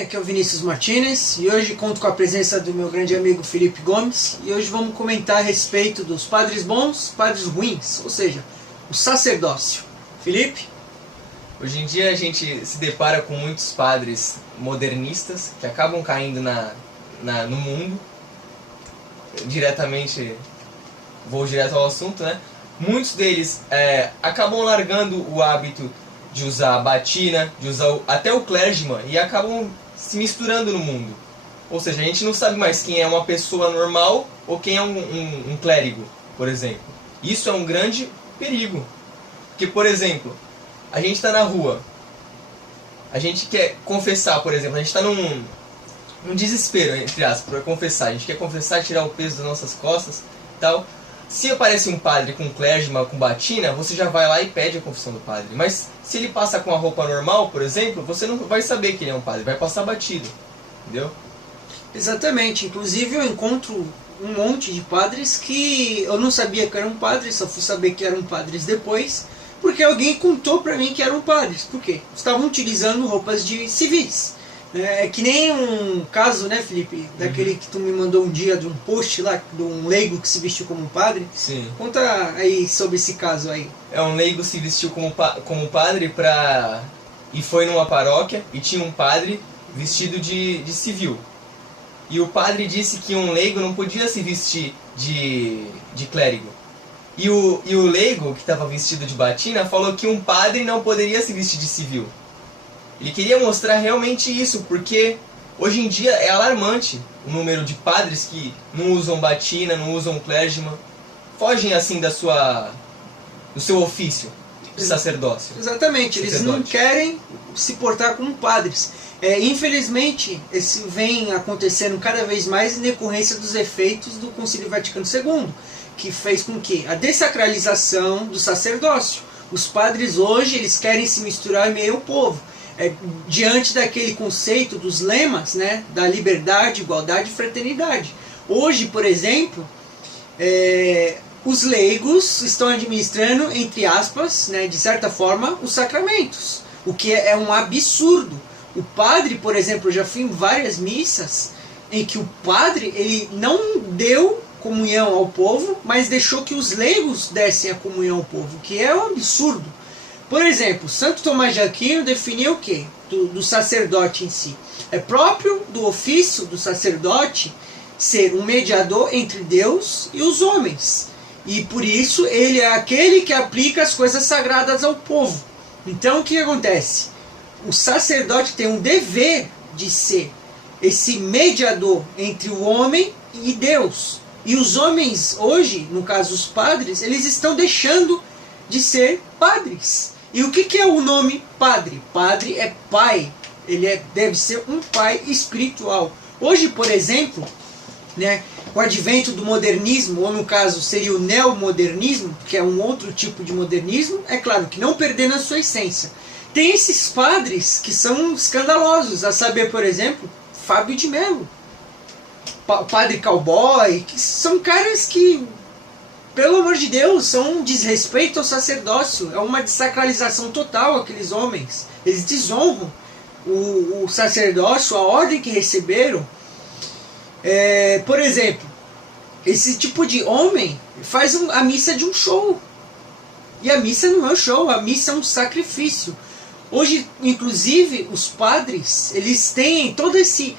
aqui é o Vinícius Martinez e hoje conto com a presença do meu grande amigo Felipe Gomes e hoje vamos comentar a respeito dos padres bons, padres ruins, ou seja, o sacerdócio. Felipe? Hoje em dia a gente se depara com muitos padres modernistas que acabam caindo no mundo. Vou direto ao assunto, né? Muitos deles acabam largando o hábito de usar batina, de usar até o clergyman, e acabam se misturando no mundo. Ou seja, a gente não sabe mais quem é uma pessoa normal ou quem é um clérigo, por exemplo. Isso é um grande perigo. Porque, por exemplo, a gente está na rua, a gente quer confessar, por exemplo, a gente está num desespero, entre aspas, para confessar. A gente quer confessar, tirar o peso das nossas costas e tal. Se aparece um padre com clergyman, com batina, você já vai lá e pede a confissão do padre. Mas se ele passa com a roupa normal, por exemplo, você não vai saber que ele é um padre, vai passar batido. Entendeu? Exatamente. Inclusive eu encontro um monte de padres que eu não sabia que eram padres, só fui saber que eram padres depois, porque alguém contou pra mim que eram padres. Por quê? Estavam utilizando roupas de civis. É que nem um caso, né, Felipe? Daquele que tu me mandou um dia de um post lá, de um leigo que se vestiu como um padre. Sim. Conta aí sobre esse caso aí. Um leigo se vestiu como padre e foi numa paróquia e tinha um padre vestido de civil. E o padre disse que um leigo não podia se vestir de clérigo. E o leigo, que estava vestido de batina, falou que um padre não poderia se vestir de civil. Ele queria mostrar realmente isso, porque hoje em dia é alarmante o número de padres que não usam batina, não usam clergyman, fogem assim do seu ofício de sacerdócio. Exatamente, eles não querem se portar como padres. Infelizmente, isso vem acontecendo cada vez mais em decorrência dos efeitos do Concílio Vaticano II, que fez com que a dessacralização do sacerdócio. Os padres hoje eles querem se misturar em meio ao povo. Diante daquele conceito dos lemas, né, da liberdade, igualdade e fraternidade. Hoje, por exemplo, os leigos estão administrando, entre aspas, né, de certa forma, os sacramentos, o que é um absurdo. O padre, por exemplo, eu já fui em várias missas em que o padre ele não deu comunhão ao povo, mas deixou que os leigos dessem a comunhão ao povo, o que é um absurdo. Por exemplo, Santo Tomás de Aquino definiu o quê? Do sacerdote em si. É próprio do ofício do sacerdote ser um mediador entre Deus e os homens. E por isso ele é aquele que aplica as coisas sagradas ao povo. Então o que acontece? O sacerdote tem um dever de ser esse mediador entre o homem e Deus. E os homens hoje, no caso os padres, eles estão deixando de ser padres. E o que é o nome padre? Padre é pai, ele deve ser um pai espiritual. Hoje, por exemplo, né, com o advento do modernismo, ou no caso seria o neomodernismo, que é um outro tipo de modernismo, é claro que não perdendo a sua essência. Tem esses padres que são escandalosos, a saber, por exemplo, Fábio de Mello, padre cowboy, que são caras que, pelo amor de Deus, são um desrespeito ao sacerdócio. É uma desacralização total aqueles homens. Eles desonram o sacerdócio, a ordem que receberam. Por exemplo, esse tipo de homem faz a missa de um show. E a missa não é um show, a missa é um sacrifício. Hoje, inclusive, os padres, eles têm toda esse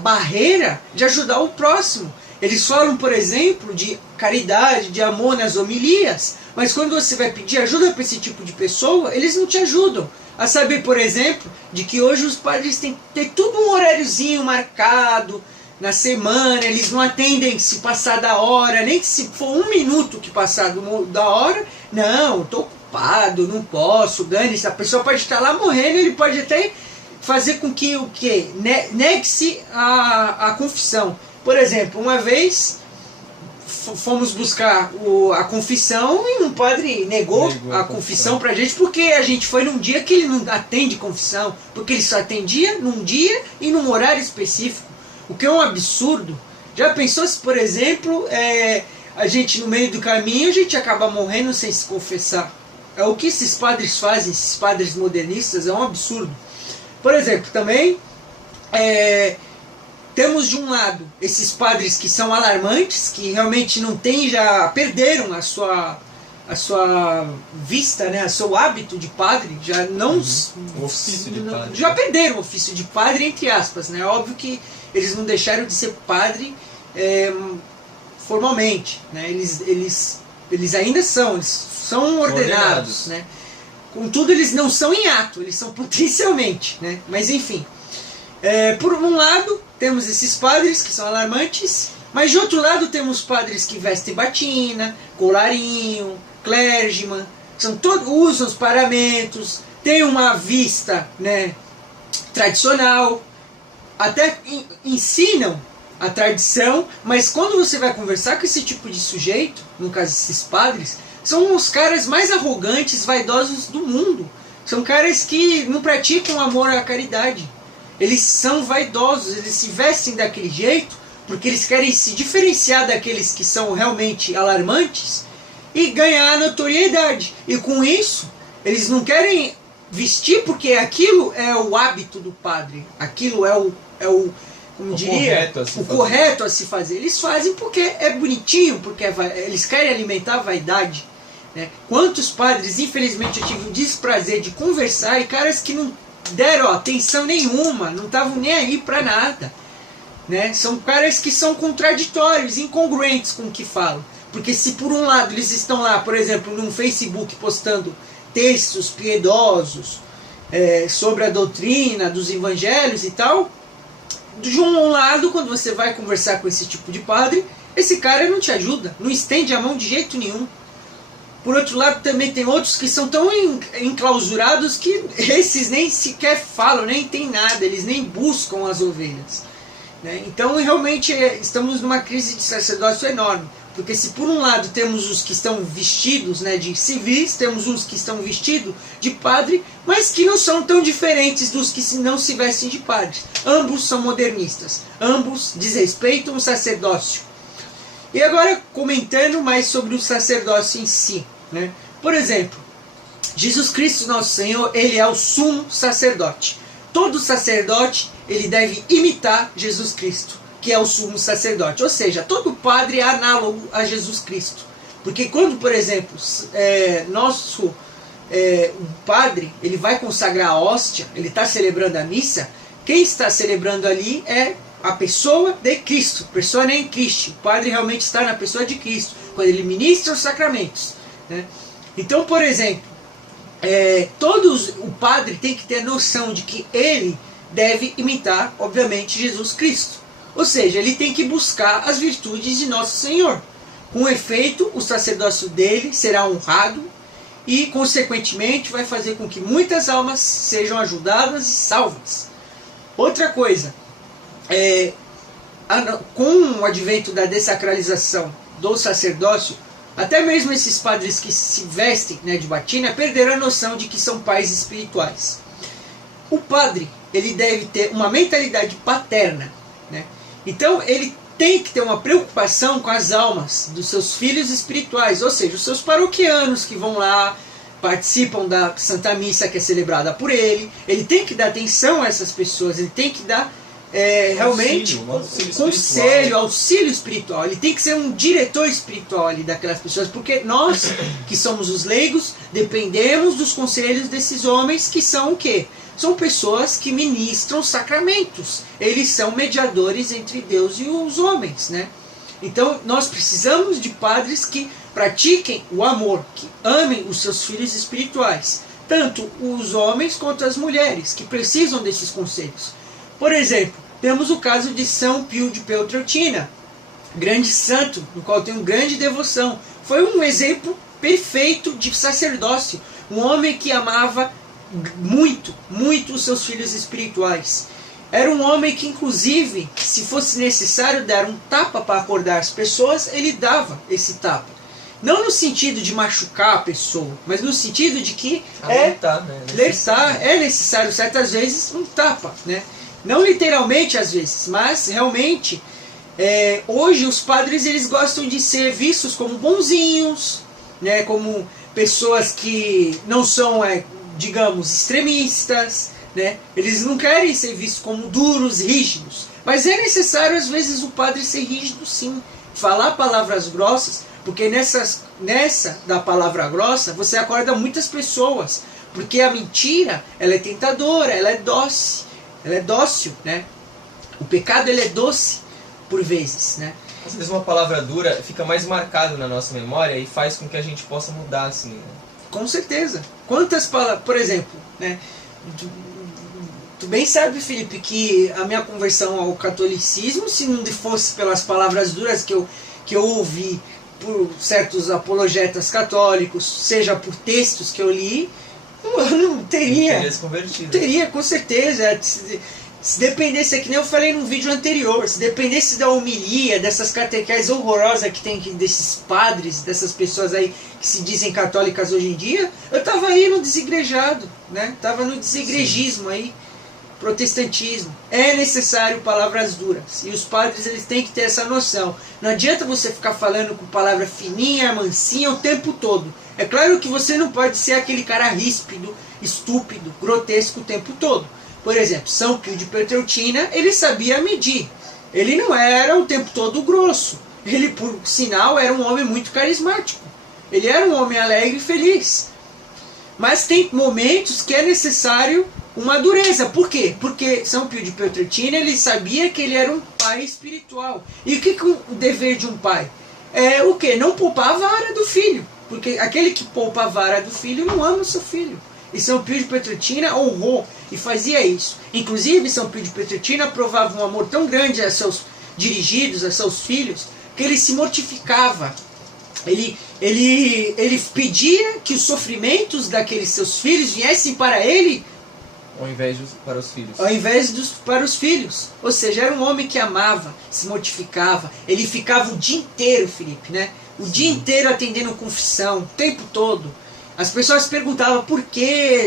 barreira de ajudar o próximo. Eles falam, por exemplo, de caridade, de amor nas homilias, mas quando você vai pedir ajuda para esse tipo de pessoa, eles não te ajudam. A saber, por exemplo, de que hoje os padres têm que ter tudo um horáriozinho marcado na semana, eles não atendem se passar da hora, nem que se for 1 minuto que passar da hora, não, estou ocupado, não posso, dane-se, a pessoa pode estar lá morrendo, ele pode até fazer com que o quê? Negue-se a confissão. Por exemplo, uma vez fomos buscar a confissão e um padre negou a confissão pra gente porque a gente foi num dia que ele não atende confissão, porque ele só atendia num dia e num horário específico, o que é um absurdo. Já pensou se, por exemplo, a gente no meio do caminho a gente acaba morrendo sem se confessar? O que esses padres fazem, esses padres modernistas, é um absurdo. Por exemplo, também temos de um lado esses padres que são alarmantes, que realmente não tem, já perderam a sua vista, né, o seu hábito de padre, já não o ofício de padre, já perderam o ofício de padre, entre aspas, né? Óbvio que eles não deixaram de ser padre formalmente, né? Eles ainda são, eles são ordenados, né? Contudo, eles não são em ato, eles são potencialmente, né? Mas enfim, por um lado temos esses padres que são alarmantes, mas de outro lado temos padres que vestem batina, colarinho, clergyman, usam os paramentos, têm uma vista, né, tradicional, até ensinam a tradição, mas quando você vai conversar com esse tipo de sujeito, no caso esses padres, são os caras mais arrogantes, vaidosos do mundo. São caras que não praticam amor à caridade. Eles são vaidosos, eles se vestem daquele jeito porque eles querem se diferenciar daqueles que são realmente alarmantes e ganhar notoriedade. E com isso, eles não querem vestir porque aquilo é o hábito do padre. Aquilo é o como diria, correto a se fazer. Eles fazem porque é bonitinho, porque eles querem alimentar a vaidade. Né? Quantos padres, infelizmente, eu tive o desprazer de conversar e caras que não deram atenção nenhuma, não estavam nem aí para nada. Né? São caras que são contraditórios, incongruentes com o que falam. Porque se por um lado eles estão lá, por exemplo, no Facebook postando textos piedosos sobre a doutrina dos evangelhos e tal, de um lado, quando você vai conversar com esse tipo de padre, esse cara não te ajuda, não estende a mão de jeito nenhum. Por outro lado, também tem outros que são tão enclausurados que esses nem sequer falam, nem tem nada, eles nem buscam as ovelhas. Né? Então, realmente, estamos numa crise de sacerdócio enorme. Porque se por um lado temos os que estão vestidos, né, de civis, temos uns que estão vestidos de padre, mas que não são tão diferentes dos que não se vestem de padres. Ambos são modernistas, ambos desrespeitam o sacerdócio. E agora comentando mais sobre o sacerdócio em si. Né? Por exemplo, Jesus Cristo nosso Senhor, ele é o sumo sacerdote. Todo sacerdote ele deve imitar Jesus Cristo, que é o sumo sacerdote. Ou seja, todo padre é análogo a Jesus Cristo. Porque quando, por exemplo, o padre ele vai consagrar a hóstia, ele está celebrando a missa, quem está celebrando ali é a pessoa de Cristo, persona em Cristo. O padre realmente está na pessoa de Cristo, quando ele ministra os sacramentos. Né? Então, por exemplo, o padre tem que ter noção de que ele deve imitar, obviamente, Jesus Cristo. Ou seja, ele tem que buscar as virtudes de Nosso Senhor. Com efeito, o sacerdócio dele será honrado e, consequentemente, vai fazer com que muitas almas sejam ajudadas e salvas. Outra coisa, com o advento da dessacralização do sacerdócio, até mesmo esses padres que se vestem, né, de batina perderam a noção de que são pais espirituais. O padre ele deve ter uma mentalidade paterna. Né? Então ele tem que ter uma preocupação com as almas dos seus filhos espirituais, ou seja, os seus paroquianos que vão lá, participam da Santa Missa que é celebrada por ele. Ele tem que dar atenção a essas pessoas, ele tem que dar realmente conselho, auxílio espiritual. Ele tem que ser um diretor espiritual ali daquelas pessoas, porque nós, que somos os leigos, dependemos dos conselhos desses homens que são o quê? São pessoas que ministram sacramentos. Eles são mediadores entre Deus e os homens, né? Então nós precisamos de padres que pratiquem o amor, que amem os seus filhos espirituais. Tanto os homens quanto as mulheres, que precisam desses conselhos. Por exemplo, temos o caso de São Pio de Peltrautina, grande santo, no qual tenho grande devoção. Foi um exemplo perfeito de sacerdócio. Um homem que amava muito, muito os seus filhos espirituais. Era um homem que, inclusive, se fosse necessário dar um tapa para acordar as pessoas, ele dava esse tapa. Não no sentido de machucar a pessoa, mas no sentido de que é necessário certas vezes um tapa, né? Não literalmente às vezes, mas realmente hoje os padres eles gostam de ser vistos como bonzinhos, né? Como pessoas que não são digamos, extremistas, né? Eles não querem ser vistos como duros, rígidos. Mas é necessário, às vezes, o padre ser rígido, sim. Falar palavras grossas, porque nessa da palavra grossa, você acorda muitas pessoas. Porque a mentira, ela é tentadora, ela é dócil, né? O pecado, ele é doce, por vezes, né? Às vezes uma palavra dura fica mais marcado na nossa memória e faz com que a gente possa mudar, assim, né? Com certeza. Quantas palavras, por exemplo, né? Tu bem sabe, Felipe, que a minha conversão ao catolicismo, se não fosse pelas palavras duras que eu ouvi por certos apologetas católicos, seja por textos que eu li, eu não teria. Teria se convertido. Teria, com certeza. Se dependesse, é que nem eu falei no vídeo anterior, se dependesse da homilia, dessas catequeses horrorosas que tem desses padres, dessas pessoas aí que se dizem católicas hoje em dia, eu estava aí no desigrejado, né? Estava no desigrejismo aí, protestantismo. É necessário palavras duras. E os padres, eles têm que ter essa noção. Não adianta você ficar falando com palavra fininha, mansinha o tempo todo. É claro que você não pode ser aquele cara ríspido, estúpido, grotesco o tempo todo. Por exemplo, São Pio de Pietrelcina, ele sabia medir. Ele não era o tempo todo grosso. Ele, por sinal, era um homem muito carismático. Ele era um homem alegre e feliz. Mas tem momentos que é necessário uma dureza. Por quê? Porque São Pio de Pietrelcina, ele sabia que ele era um pai espiritual. E o que é o dever de um pai? É o quê? Não poupar a vara do filho. Porque aquele que poupa a vara do filho não ama o seu filho. E São Pio de Pietrelcina honrou e fazia isso. Inclusive, São Pio de Pietrelcina provava um amor tão grande a seus dirigidos, a seus filhos, que ele se mortificava. Ele pedia que os sofrimentos daqueles seus filhos viessem para ele ao invés para os filhos. Ao invés para os filhos. Ou seja, era um homem que amava, se mortificava. Ele ficava o dia inteiro, Felipe, né? O dia inteiro atendendo confissão, o tempo todo. As pessoas perguntavam por que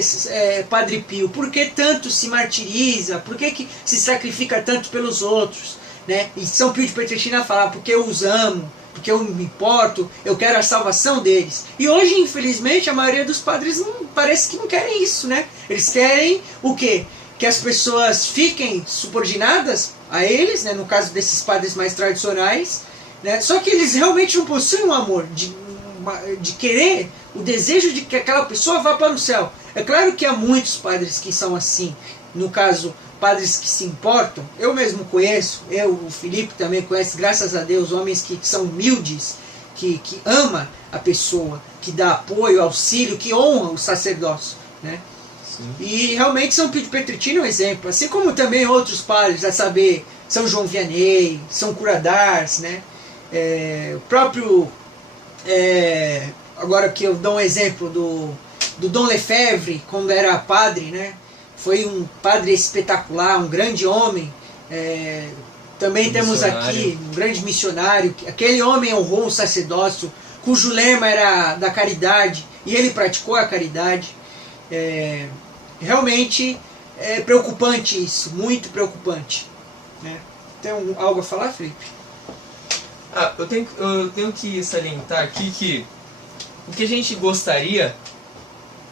Padre Pio, por que tanto se martiriza, por que se sacrifica tanto pelos outros, né? E São Pio de Pietrelcina falava, porque eu os amo, porque eu me importo, eu quero a salvação deles. E hoje, infelizmente, a maioria dos padres parece que não querem isso, né? Eles querem o quê? Que as pessoas fiquem subordinadas a eles, né? No caso desses padres mais tradicionais, né? Só que eles realmente não possuem um amor de querer, o desejo de que aquela pessoa vá para o céu. É claro que há muitos padres que são assim. No caso, padres que se importam. Eu mesmo conheço, o Felipe também conhece, graças a Deus, homens que são humildes, que ama a pessoa, que dá apoio, auxílio, que honra o sacerdócio, né? Sim. E realmente São Pio de Pietrelcina é um exemplo, assim como também outros padres, a saber, São João Vianney, São Cura d'Ars, né? O próprio, agora que eu dou um exemplo do Dom Lefebvre, quando era padre, né? Foi um padre espetacular, um grande homem. Também temos aqui um grande missionário. Aquele homem honrou o sacerdócio, cujo lema era da caridade, e ele praticou a caridade. Realmente é preocupante isso, muito preocupante, né? Tem algo a falar, Felipe? Eu tenho que salientar aqui que o que a gente gostaria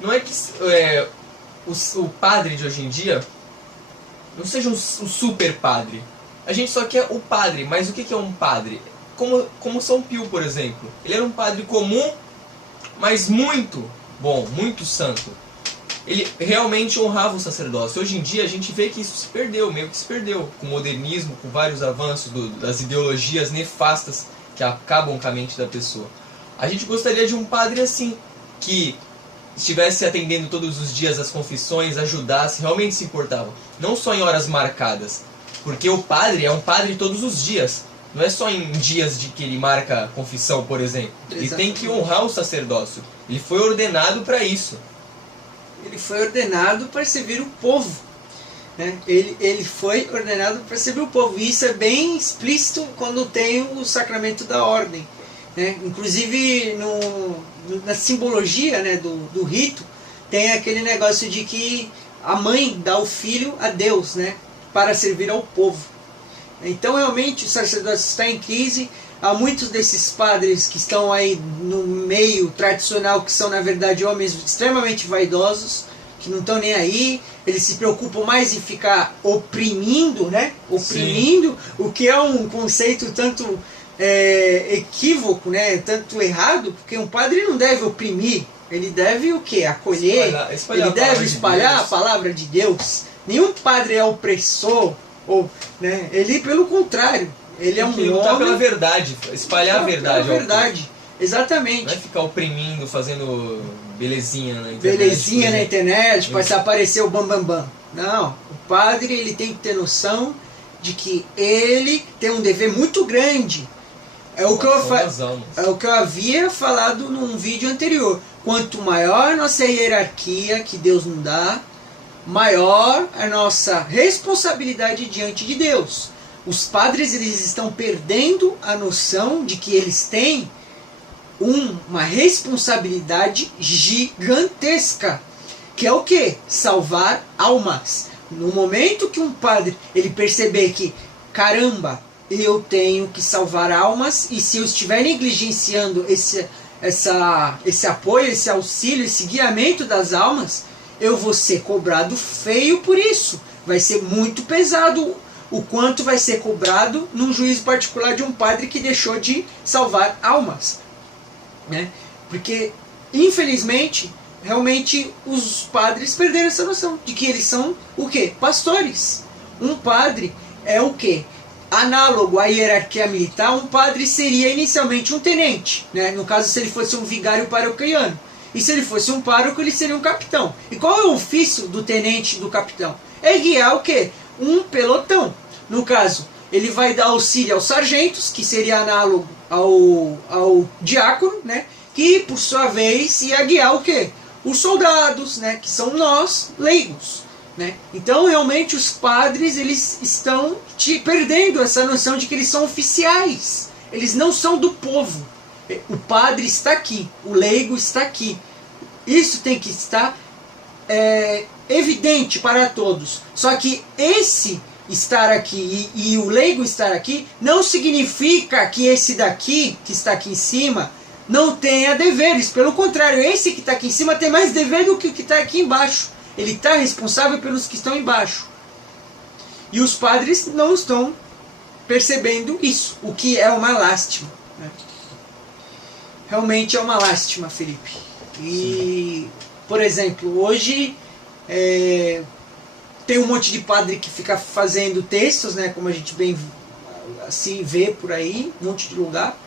não é que o padre de hoje em dia não seja um super padre. A gente só quer o padre, mas o que é um padre? Como São Pio, por exemplo. Ele era um padre comum, mas muito bom, muito santo. Ele realmente honrava o sacerdócio. Hoje em dia a gente vê que isso se perdeu, meio que se perdeu, com o modernismo, com vários avanços das ideologias nefastas que acabam com a mente da pessoa. A gente gostaria de um padre assim, que estivesse atendendo todos os dias as confissões, ajudasse, realmente se importava. Não só em horas marcadas, porque o padre é um padre todos os dias. Não é só em dias de que ele marca a confissão, por exemplo. Ele tem que honrar o sacerdócio. Ele foi ordenado para isso. Ele foi ordenado para servir o povo, né? Ele foi ordenado para servir o povo. E isso é bem explícito quando tem o sacramento da ordem, né? Inclusive na simbologia, né, do rito, tem aquele negócio de que a mãe dá o filho a Deus, né, para servir ao povo. Então realmente o sacerdócio está em crise. Há muitos desses padres que estão aí no meio tradicional, que são na verdade homens extremamente vaidosos, que não estão nem aí, eles se preocupam mais em ficar oprimindo, né? Oprimindo, sim, o que é um conceito tanto equívoco, né? Tanto errado, porque um padre não deve oprimir, ele deve o quê? Acolher, ele deve espalhar a palavra de Deus. Nenhum padre é opressor, ou, né? Ele, pelo contrário, ele é um homem... lutar pela verdade, espalhar a verdade. Pela verdade, exatamente. Não é ficar oprimindo, fazendo belezinha na internet. Belezinha na internet, para se aparecer o bam bam bam. Não, o padre ele tem que ter noção de que ele tem um dever muito grande. É o que eu havia falado num vídeo anterior. Quanto maior nossa hierarquia que Deus nos dá, maior a nossa responsabilidade diante de Deus. Os padres eles estão perdendo a noção de que eles têm uma responsabilidade gigantesca, que é o quê? Salvar almas. No momento que um padre ele perceber que, caramba, eu tenho que salvar almas, e se eu estiver negligenciando esse apoio, esse auxílio, esse guiamento das almas, eu vou ser cobrado feio por isso. Vai ser muito pesado o quanto vai ser cobrado num juízo particular de um padre que deixou de salvar almas, né? Porque, infelizmente, realmente os padres perderam essa noção de que eles são o quê? Pastores. Um padre é o quê? Análogo à hierarquia militar, um padre seria inicialmente um tenente, né? No caso, se ele fosse um vigário paroquiano. E se ele fosse um pároco, ele seria um capitão. E qual é o ofício do tenente e do capitão? É guiar o quê? Um pelotão. No caso, ele vai dar auxílio aos sargentos, que seria análogo ao diácono, né? Que por sua vez ia guiar o quê? Os soldados, né? Que são nós, leigos, né? Então realmente os padres eles estão perdendo essa noção de que eles são oficiais. Eles não são do povo. O padre está aqui, o leigo está aqui. Isso tem que estar evidente para todos. Só que esse estar aqui e o leigo estar aqui não significa que esse daqui, que está aqui em cima, não tenha deveres. Pelo contrário, esse que está aqui em cima tem mais dever do que o que está aqui embaixo. Ele está responsável pelos que estão embaixo. E os padres não estão percebendo isso, o que é uma lástima, né? Realmente é uma lástima, Felipe. E, por exemplo, hoje tem um monte de padre que fica fazendo textos, né, como a gente bem assim vê por aí, um monte de lugar.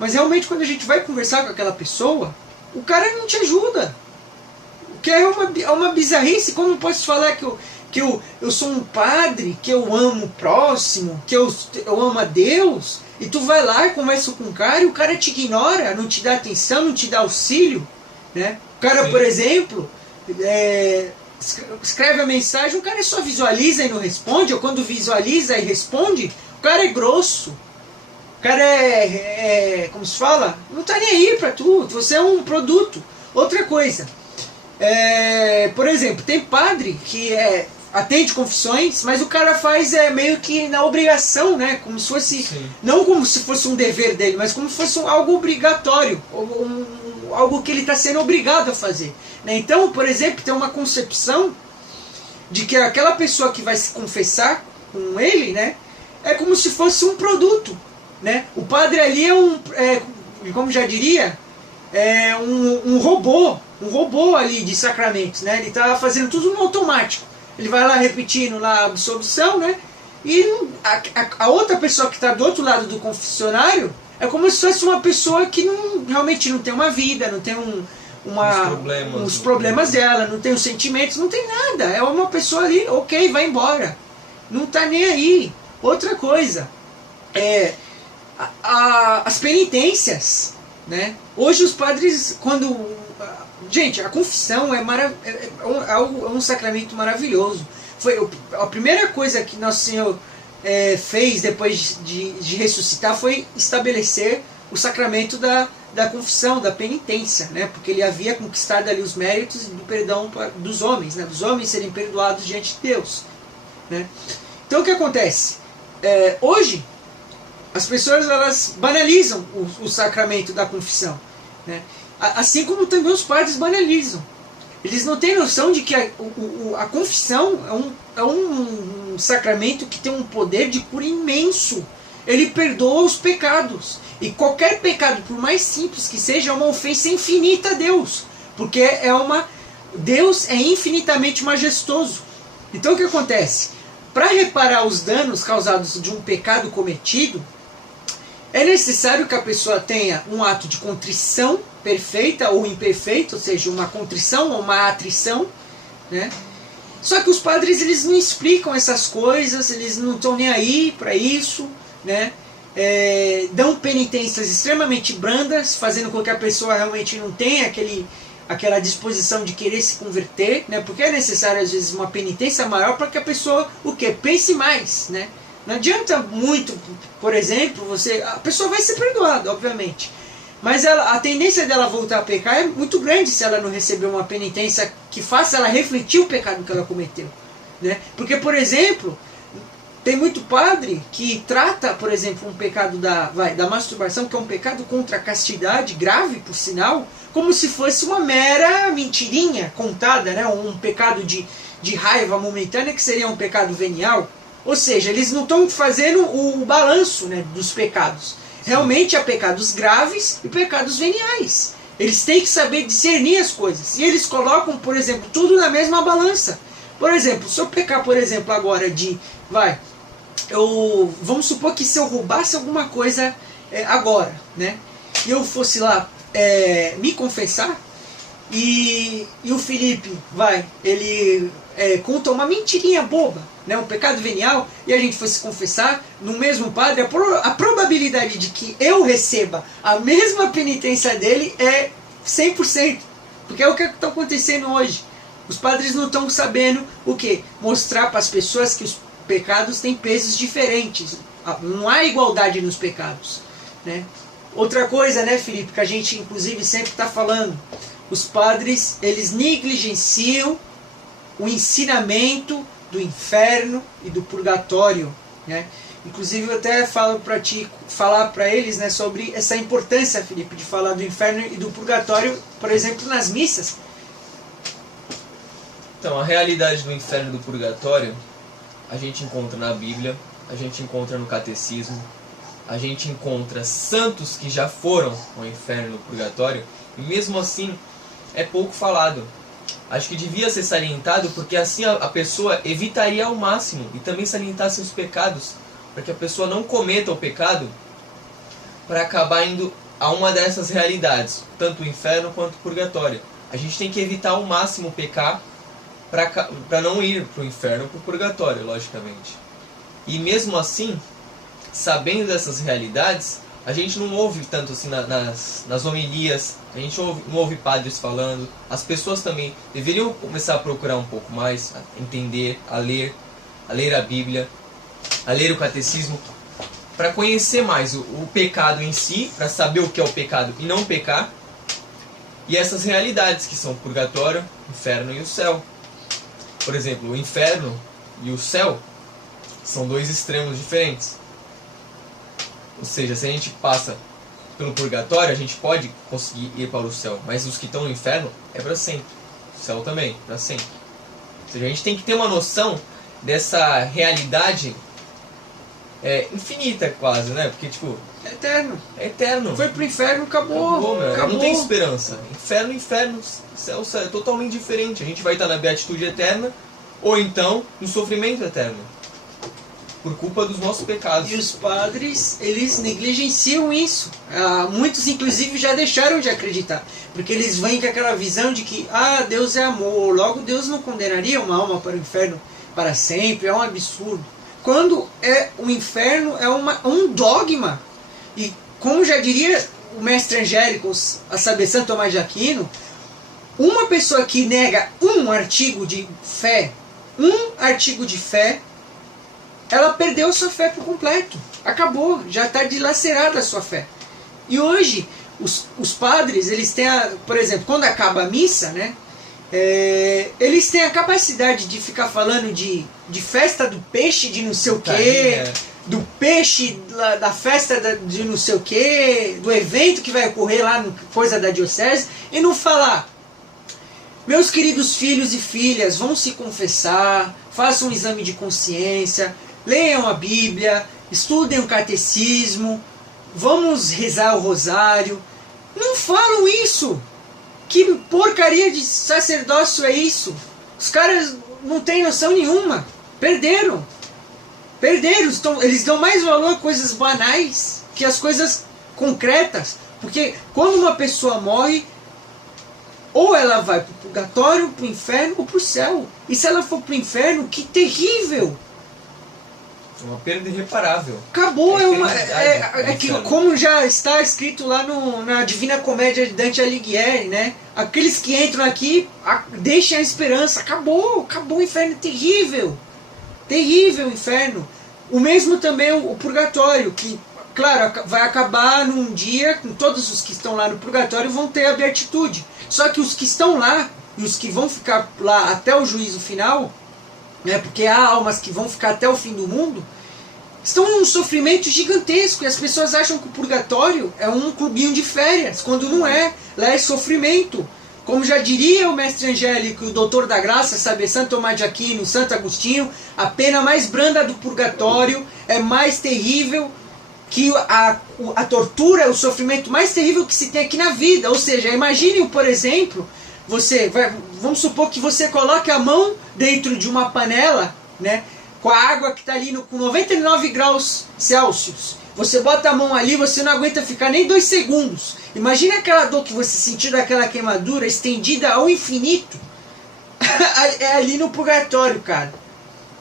Mas realmente quando a gente vai conversar com aquela pessoa, o cara não te ajuda. O que é uma bizarrice. Como eu posso falar que eu sou um padre, que eu amo o próximo, que eu amo a Deus, e tu vai lá e conversa com o cara e o cara te ignora, não te dá atenção, não te dá auxílio, né? O cara, sim, por exemplo, escreve a mensagem, o cara só visualiza e não responde, ou quando visualiza e responde, o cara é grosso. O cara como se fala? Não tá nem aí pra tu, você é um produto. Outra coisa, por exemplo, tem padre que atende confissões, mas o cara faz meio que na obrigação, né? Como se fosse, sim, não como se fosse um dever dele, mas como se fosse algo obrigatório, algo que ele está sendo obrigado a fazer, né? Então, por exemplo, tem uma concepção de que aquela pessoa que vai se confessar com ele, né, é como se fosse um produto, né? O padre ali como já diria, um robô ali de sacramentos, né? Ele está fazendo tudo no automático. Ele vai lá repetindo lá a absolvição, né? E a outra pessoa que está do outro lado do confessionário é como se fosse uma pessoa que realmente não tem uma vida, não tem os problemas dela, não tem os sentimentos, não tem nada. É uma pessoa ali, ok, vai embora. Não está nem aí. Outra coisa, as penitências, né? Hoje os padres, gente, a confissão é um sacramento maravilhoso. Foi a primeira coisa que Nosso Senhor fez depois de ressuscitar foi estabelecer o sacramento da confissão, da penitência, né? Porque ele havia conquistado ali os méritos do perdão dos homens, né? Dos homens serem perdoados diante de Deus, né? Então o que acontece? Hoje as pessoas elas banalizam o sacramento da confissão, né? Assim como também os padres banalizam. Eles não têm noção de que a confissão é um sacramento que tem um poder de cura imenso. Ele perdoa os pecados. E qualquer pecado, por mais simples que seja, é uma ofensa infinita a Deus. Porque Deus é infinitamente majestoso. Então o que acontece? Para reparar os danos causados de um pecado cometido, é necessário que a pessoa tenha um ato de contrição perfeita ou imperfeita, ou seja, uma contrição ou uma atrição, né? Só que os padres, eles não explicam essas coisas, eles não estão nem aí para isso, né? Dão penitências extremamente brandas, fazendo com que a pessoa realmente não tenha aquela disposição de querer se converter, né? Porque é necessário às vezes uma penitência maior para que a pessoa pense mais, né? Não adianta muito, por exemplo, a pessoa vai ser perdoada, obviamente, mas a tendência dela voltar a pecar é muito grande se ela não receber uma penitência que faça ela refletir o pecado que ela cometeu, né? Porque, por exemplo, tem muito padre que trata, por exemplo, um pecado da masturbação, que é um pecado contra a castidade, grave por sinal, como se fosse uma mera mentirinha contada, né? Um pecado de raiva momentânea, que seria um pecado venial. Ou seja, eles não estão fazendo o balanço, né, dos pecados. Realmente há pecados graves e pecados veniais. Eles têm que saber discernir as coisas. E eles colocam, por exemplo, tudo na mesma balança. Por exemplo, se eu pecar, por exemplo, agora vamos supor que se eu roubasse alguma coisa agora, né? E eu fosse lá me confessar, e o Felipe ele conta uma mentirinha boba, né, um pecado venial, e a gente fosse confessar no mesmo padre, a probabilidade de que eu receba a mesma penitência dele é 100%. Porque é o que está acontecendo hoje. Os padres não estão sabendo o quê? Mostrar para as pessoas que os pecados têm pesos diferentes. Não há igualdade nos pecados, né? Outra coisa, né, Felipe, que a gente inclusive sempre está falando, os padres, eles negligenciam o ensinamento do inferno e do purgatório, né? Inclusive eu até falo para ti falar para eles, né, sobre essa importância, Felipe, de falar do inferno e do purgatório, por exemplo, nas missas. Então, a realidade do inferno e do purgatório a gente encontra na Bíblia, a gente encontra no catecismo, a gente encontra santos que já foram ao inferno e no purgatório, e mesmo assim é pouco falado. Acho que devia ser salientado, porque assim a pessoa evitaria ao máximo, e também salientasse os pecados, para que a pessoa não cometa o pecado, para acabar indo a uma dessas realidades, tanto o inferno quanto o purgatório. A gente tem que evitar ao máximo pecar, para não ir para o inferno ou para o purgatório, logicamente. E mesmo assim, sabendo dessas realidades, a gente não ouve tanto assim nas homilias, a gente não ouve padres falando. As pessoas também deveriam começar a procurar um pouco mais, a entender, a ler a Bíblia, a ler o catecismo, para conhecer mais o pecado em si, para saber o que é o pecado e não pecar, e essas realidades que são o purgatório, o inferno e o céu. Por exemplo, o inferno e o céu são dois extremos diferentes. Ou seja, se a gente passa pelo purgatório, a gente pode conseguir ir para o céu, mas os que estão no inferno é para sempre. O céu também, para sempre. Ou seja, a gente tem que ter uma noção dessa realidade infinita quase, né? Porque, tipo... É eterno. É eterno. Foi pro inferno, acabou. Acabou. Não tem esperança. Inferno, céu, é totalmente diferente. A gente vai estar na beatitude eterna, ou então no sofrimento eterno, por culpa dos nossos pecados. E os padres, eles negligenciam isso. Muitos, inclusive, já deixaram de acreditar. Porque eles vêm com aquela visão de que Deus é amor, logo Deus não condenaria uma alma para o inferno para sempre. É um absurdo. Quando o inferno é um dogma. E como já diria o mestre Angélico, a saber, Santo Tomás de Aquino, uma pessoa que nega um artigo de fé, ela perdeu sua fé por completo. Acabou, já está dilacerada a sua fé. E hoje, os padres, eles têm, por exemplo, quando acaba a missa, né, eles têm a capacidade de ficar falando de festa do peixe de não sei o quê, do peixe, da festa de não sei o quê, do evento que vai ocorrer lá, coisa da diocese, e não falar Meus queridos filhos e filhas, vão se confessar, façam um exame de consciência, leiam a Bíblia, estudem o catecismo, vamos rezar o rosário. Não falam isso! Que porcaria de sacerdócio é isso? Os caras não têm noção nenhuma. Perderam. Eles dão mais valor a coisas banais que as coisas concretas. Porque quando uma pessoa morre, ou ela vai para o purgatório, para o inferno ou para o céu. E se ela for para o inferno, que terrível! É uma perda irreparável. Acabou, é que como já está escrito lá na Divina Comédia de Dante Alighieri, né? Aqueles que entram aqui, deixem a esperança. Acabou o inferno, terrível. Terrível o inferno. O mesmo também o purgatório, que, claro, vai acabar num dia, com todos os que estão lá no purgatório vão ter a beatitude. Só que os que estão lá, e os que vão ficar lá até o juízo final, né, porque há almas que vão ficar até o fim do mundo, estão num sofrimento gigantesco, e as pessoas acham que o purgatório é um clubinho de férias, quando não é. Lá é sofrimento. Como já diria o mestre Angélico e o doutor da graça, sabe, Santo Tomás de Aquino, Santo Agostinho, a pena mais branda do purgatório é mais terrível que a tortura, o sofrimento mais terrível que se tem aqui na vida. Ou seja, imagine, por exemplo, vamos supor que você coloque a mão dentro de uma panela, né, com a água que está ali com 99 graus Celsius. Você bota a mão ali, você não aguenta ficar nem 2 segundos. Imagina aquela dor que você sentiu daquela queimadura estendida ao infinito. É ali no purgatório, cara.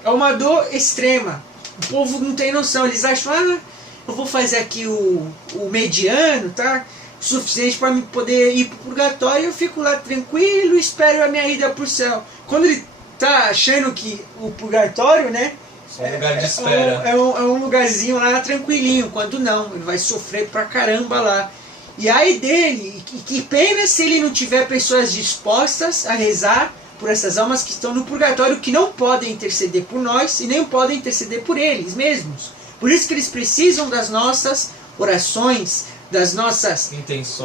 É uma dor extrema. O povo não tem noção. Eles acham, eu vou fazer aqui o mediano, tá? Suficiente para me poder ir pro purgatório. Eu fico lá tranquilo e espero a minha ida pro céu. Quando ele tá achando que o purgatório, né? É um lugar de espera. É um lugarzinho lá tranquilinho, quando não, ele vai sofrer pra caramba lá. E aí dele, que pena se ele não tiver pessoas dispostas a rezar por essas almas que estão no purgatório, que não podem interceder por nós e nem podem interceder por eles mesmos. Por isso que eles precisam das nossas orações, das nossas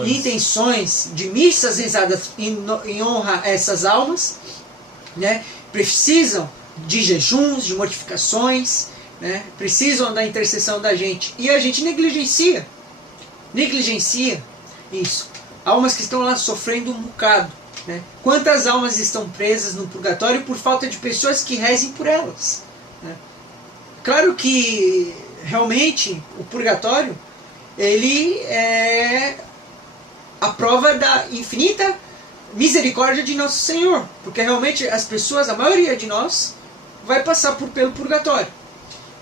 intenções de missas rezadas em honra a essas almas, né? Precisam de jejuns, de mortificações, né? Precisam da intercessão da gente. E a gente negligencia isso. Almas que estão lá sofrendo um bocado, né? Quantas almas estão presas no purgatório por falta de pessoas que rezem por elas, né? Claro que realmente o purgatório ele é a prova da infinita misericórdia de Nosso Senhor, porque realmente as pessoas, a maioria de nós, vai passar pelo purgatório.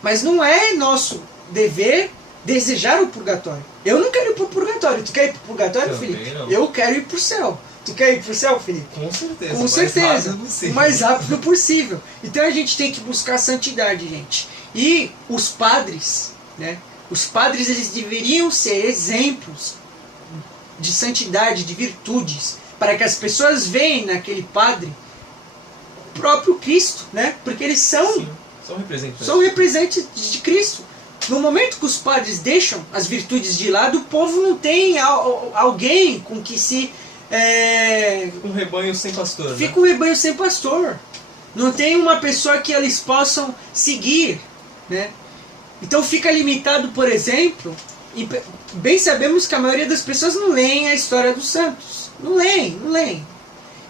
Mas não é nosso dever desejar o purgatório. Eu não quero ir pro purgatório. Tu quer ir pro purgatório, também Felipe? Não. Eu quero ir pro céu. Tu quer ir pro céu, Felipe? Com certeza. Com certeza. O mais rápido possível. Então a gente tem que buscar a santidade, gente. E os padres, né? Os padres, eles deveriam ser exemplos de santidade, de virtudes, para que as pessoas vejam naquele padre o próprio Cristo, né? Porque eles são representantes de Cristo. No momento que os padres deixam as virtudes de lado, o povo não tem alguém com que se... Fica um rebanho sem pastor. Fica um rebanho sem pastor. Não tem uma pessoa que eles possam seguir, né? Então fica limitado, por exemplo, e bem sabemos que a maioria das pessoas não leem a história dos santos. Não leem.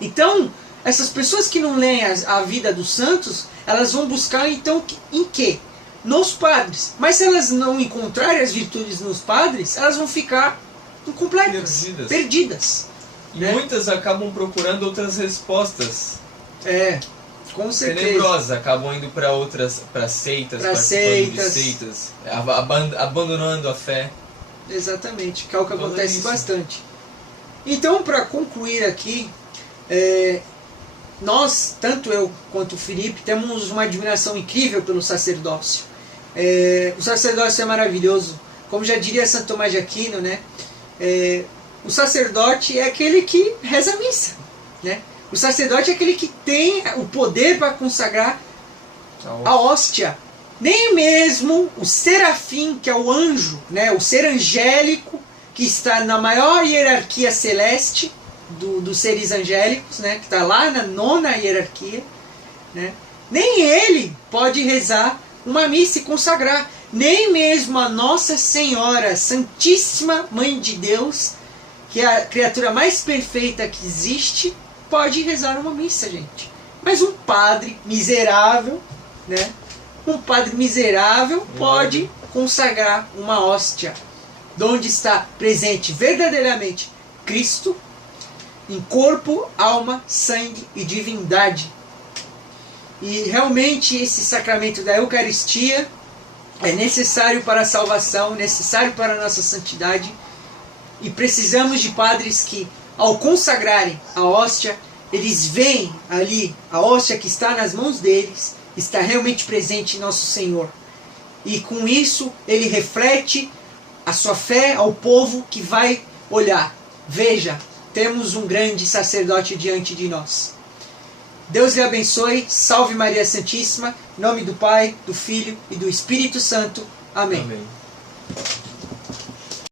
Então, essas pessoas que não leem a vida dos santos, elas vão buscar então em quê? Nos padres. Mas se elas não encontrarem as virtudes nos padres, elas vão ficar incompletas, perdidas. E muitas acabam procurando outras respostas. Com certeza. Tenebrosas, acabam indo para outras, para seitas, de seitas, abandonando a fé. Exatamente, que é o que acontece bastante. Então, para concluir aqui, nós, tanto eu quanto o Felipe, temos uma admiração incrível pelo sacerdócio. O sacerdócio é maravilhoso. Como já diria Santo Tomás de Aquino, né? O sacerdote é aquele que reza a missa, né? O sacerdote é aquele que tem o poder para consagrar a hóstia. Nem mesmo o serafim, que é o anjo, né? O ser angélico, que está na maior hierarquia celeste, dos seres angélicos, né, que está lá na 9ª hierarquia, né, nem ele pode rezar uma missa e consagrar. Nem mesmo a Nossa Senhora, Santíssima Mãe de Deus, que é a criatura mais perfeita que existe, pode rezar uma missa, gente. Mas um padre miserável, né? Um padre miserável pode consagrar uma hóstia, onde está presente verdadeiramente Cristo, em corpo, alma, sangue e divindade. E realmente esse sacramento da Eucaristia é necessário para a salvação, necessário para a nossa santidade. E precisamos de padres que, ao consagrarem a hóstia, eles veem ali a hóstia que está nas mãos deles, está realmente presente em nosso Senhor. E com isso ele reflete a sua fé ao povo que vai olhar. Veja, temos um grande sacerdote diante de nós. Deus lhe abençoe. Salve Maria Santíssima. Em nome do Pai, do Filho e do Espírito Santo. Amém. Amém.